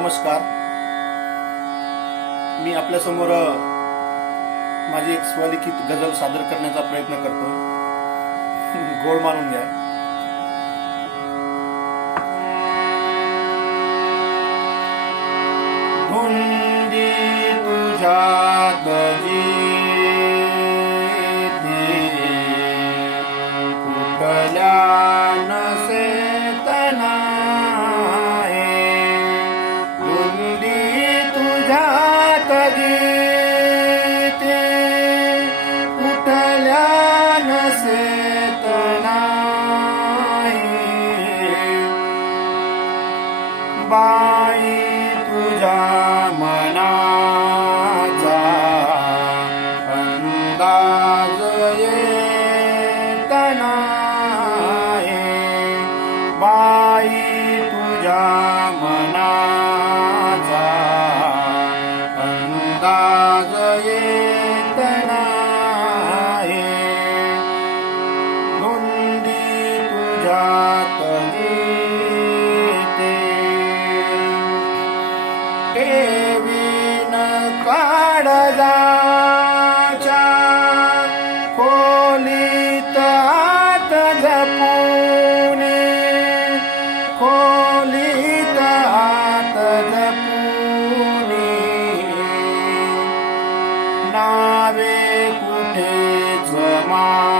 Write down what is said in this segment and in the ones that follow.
नमस्कार. मी आपल्यासमोर माझी एक स्वलिखित गझल सादर करण्याचा प्रयत्न करतो. गोड मारून घ्या. तुझ्या तुझ्यात जीते कुठल्या बाई तुझ्या मनाचा अंदाज येत ठेवीन काळजाच्या खोलीत आत जपूने खोलीत आत जपूने नावे कुठे जमा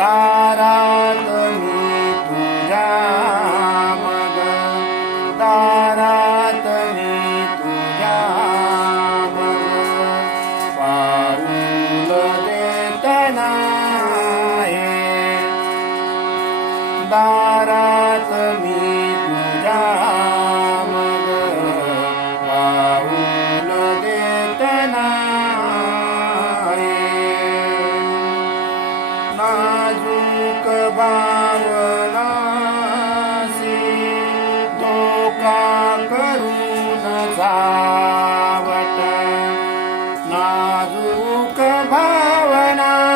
दारात मी तुझ्या मग दारात मी तुझ्या मग पाऊल देत नाही दारात मी सावट नाजूक भावनासी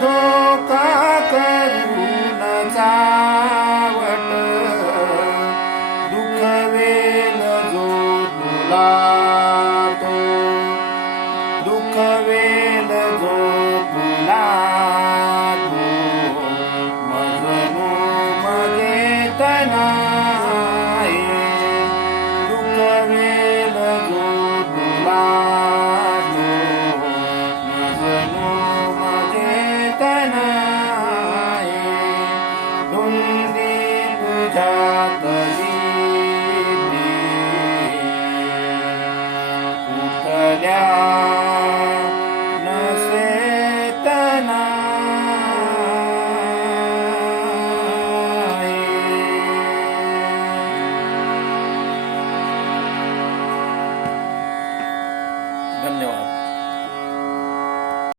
धोका करून जावट दुखवेल जो तुला तुझ्यात उठल्या